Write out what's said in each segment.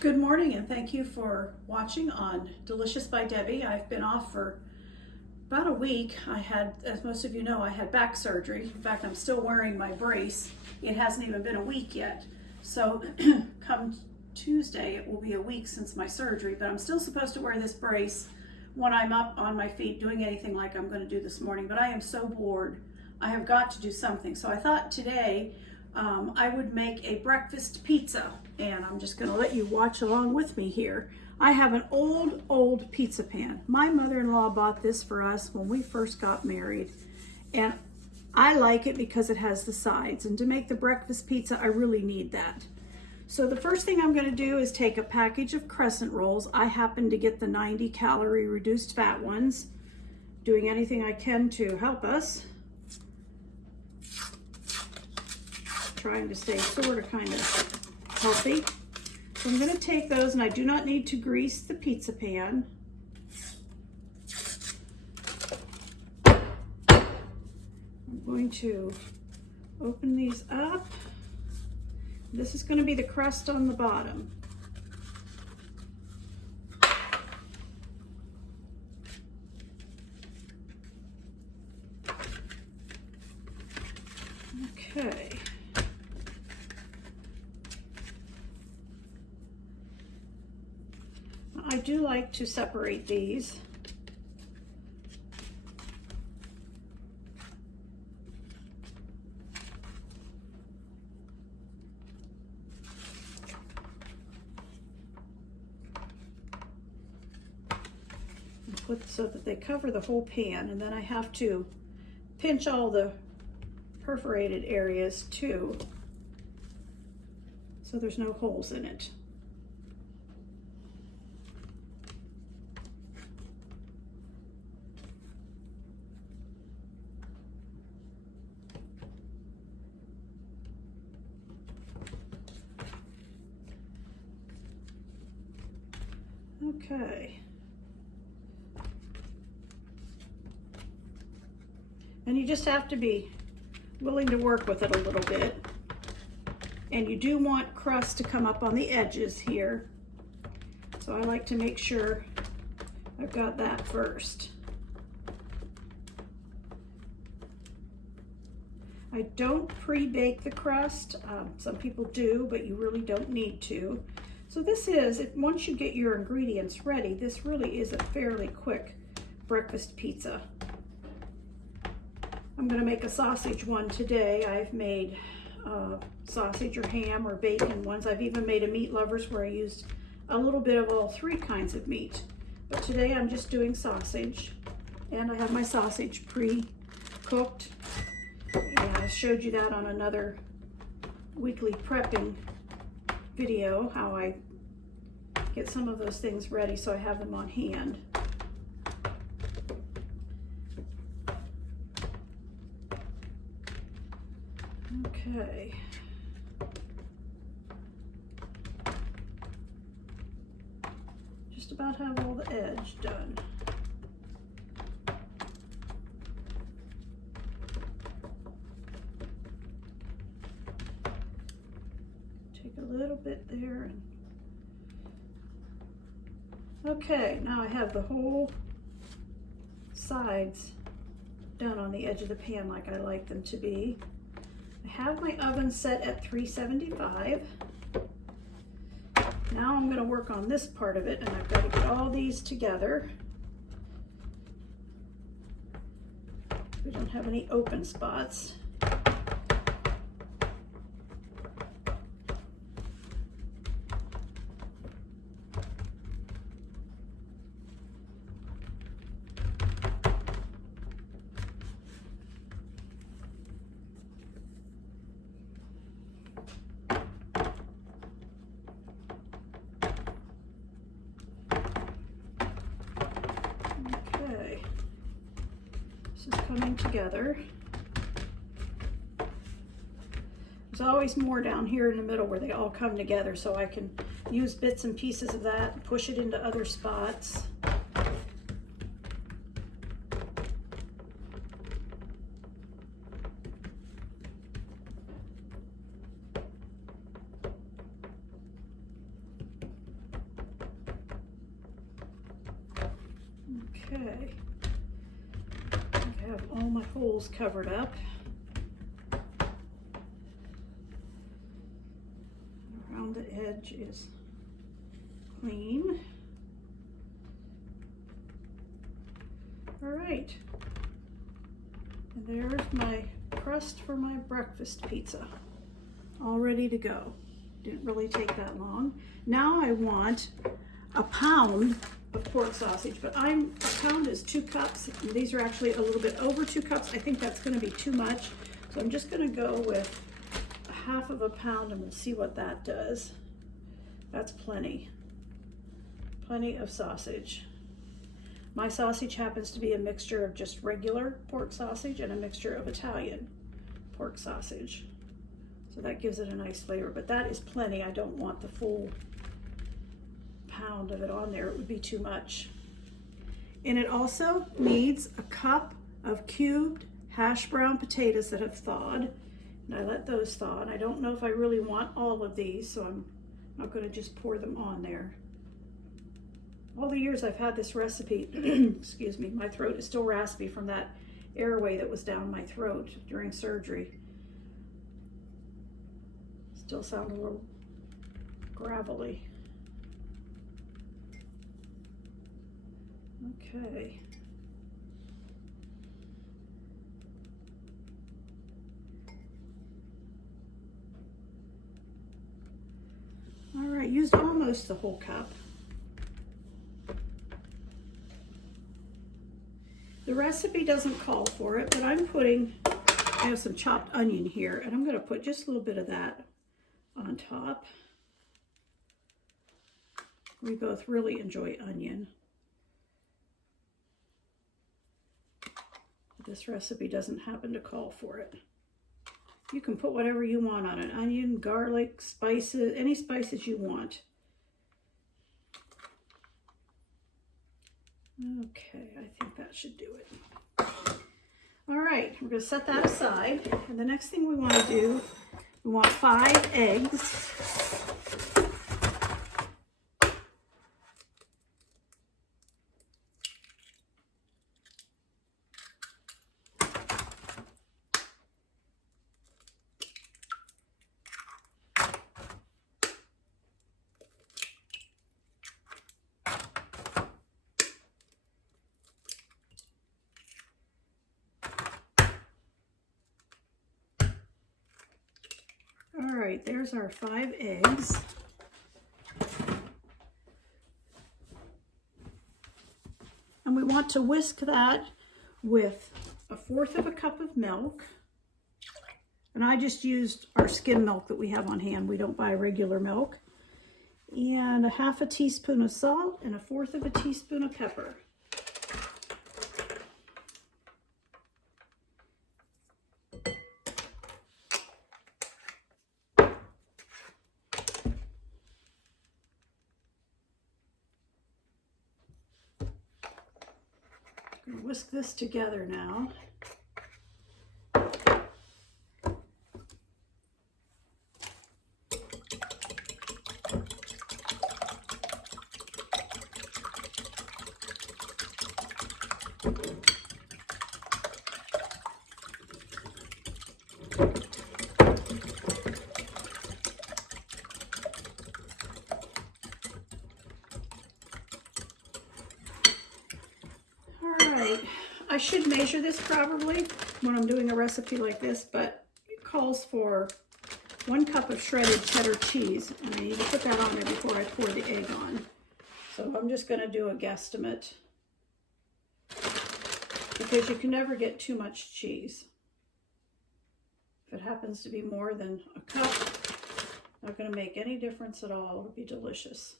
Good morning and thank you for watching on Delicious by Debbie. I've been off for about a week. I had, as most of you know, I had back surgery. In fact, I'm still wearing my brace. It hasn't even been a week yet. So come Tuesday, it will be a week since my surgery, but I'm still supposed to wear this brace when I'm up on my feet doing anything like I'm going to do this morning, but I am so bored. I have got to do something. So I thought today I would make a breakfast pizza, and I'm just going to let you watch along with me here. I have an old pizza pan. My mother-in-law bought this for us when we first got married, and I like it because it has the sides, and to make the breakfast pizza I really need that. So the first thing I'm going to do is take a package of Crescent Rolls. I happen to get the 90-calorie reduced fat ones, doing anything I can to help us. Trying to stay sort of kind of healthy. So I'm going to take those, and I do not need to grease the pizza pan. I'm going to open these up. This is going to be the crust on the bottom. Okay. I do like to separate these. And put so that they cover the whole pan, and then I have to pinch all the perforated areas too, so there's no holes in it. Okay. And you just have to be willing to work with it a little bit. And you do want crust to come up on the edges here. So I like to make sure I've got that first. I don't pre-bake the crust. Some people do, but you really don't need to. So this is, once you get your ingredients ready, this really is a fairly quick breakfast pizza. I'm going to make a sausage one today. I've made sausage or ham or bacon ones. I've even made a meat lovers where I used a little bit of all three kinds of meat. But today I'm just doing sausage, and I have my sausage pre-cooked. And I showed you that on another weekly prepping video, how I get some of those things ready so I have them on hand. Okay. Just about have all the edge done. Take a little bit there. And okay, now I have the whole sides done on the edge of the pan like I like them to be. I have my oven set at 375. Now I'm going to work on this part of it, and I've got to get all these together. We don't have any open spots. This is coming together. There's always more down here in the middle where they all come together, so I can use bits and pieces of that and push it into other spots. Okay. I have all my holes covered up. Around the edge is clean. All right. And there's my crust for my breakfast pizza. All ready to go. Didn't really take that long. Now I want a pound of pork sausage, but a pound is 2 cups. And these are actually a little bit over 2 cups. I think that's going to be too much. So I'm just going to go with half of a pound and we'll see what that does. That's plenty. Plenty of sausage. My sausage happens to be a mixture of just regular pork sausage and a mixture of Italian pork sausage. So that gives it a nice flavor, but that is plenty. I don't want the full pound of it on there. It would be too much. And it also needs a cup of cubed hash brown potatoes that have thawed. And I let those thaw, and I don't know if I really want all of these, so I'm not going to just pour them on there. All the years I've had this recipe, excuse me, my throat is still raspy from that airway that was down my throat during surgery. Still sound a little gravelly. Okay. All right, used almost the whole cup. The recipe doesn't call for it, but I have some chopped onion here, and I'm going to put just a little bit of that on top. We both really enjoy onion. This recipe doesn't happen to call for it. You can put whatever you want on it. Onion, garlic, spices, any spices you want. Okay, I think that should do it. All right, we're going to set that aside. And the next thing we want to do, we want 5 eggs. All right, there's our 5 eggs. And we want to whisk that with 1/4 of a cup of milk. And I just used our skim milk that we have on hand. We don't buy regular milk. And 1/2 teaspoon of salt and 1/4 of a teaspoon of pepper. Whisk this together now. I should measure this probably when I'm doing a recipe like this, but it calls for 1 cup of shredded cheddar cheese, and I need to put that on there before I pour the egg on. So I'm just going to do a guesstimate, because you can never get too much cheese. If it happens to be more than a cup, not going to make any difference at all. It'll be delicious.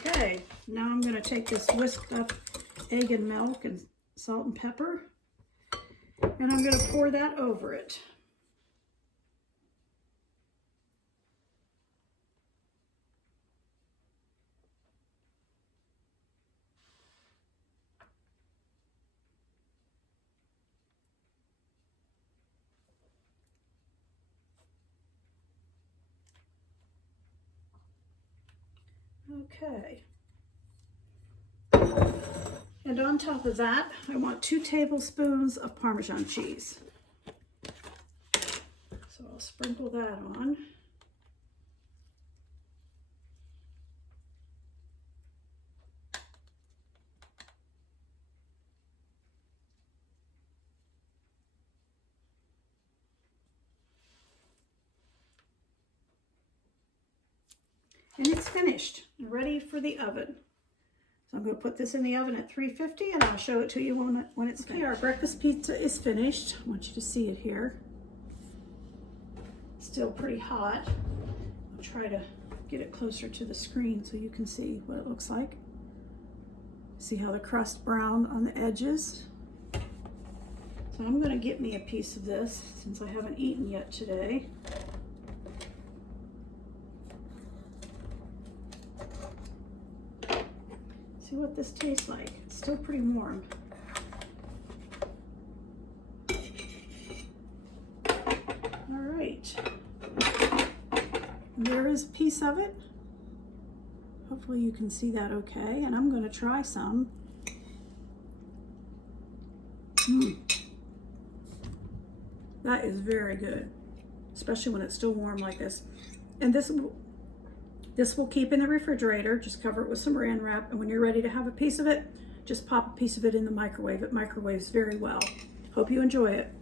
Okay, now I'm going to take this whisked up egg and milk and salt and pepper, and I'm going to pour that over it. Okay. And on top of that, I want 2 tablespoons of Parmesan cheese. So I'll sprinkle that on. And it's finished, ready for the oven. So I'm going to put this in the oven at 350 and I'll show it to you when it's finished. Okay, our breakfast pizza is finished. I want you to see it here. Still pretty hot. I'll try to get it closer to the screen so you can see what it looks like. See how the crust brown on the edges? So I'm going to get me a piece of this since I haven't eaten yet today. See what this tastes like. It's still pretty warm. All right. There is a piece of it. Hopefully you can see that okay. And I'm going to try some. That is very good, especially when it's still warm like this. And this will keep in the refrigerator. Just cover it with some Saran wrap, and when you're ready to have a piece of it, just pop a piece of it in the microwave. It microwaves very well. Hope you enjoy it.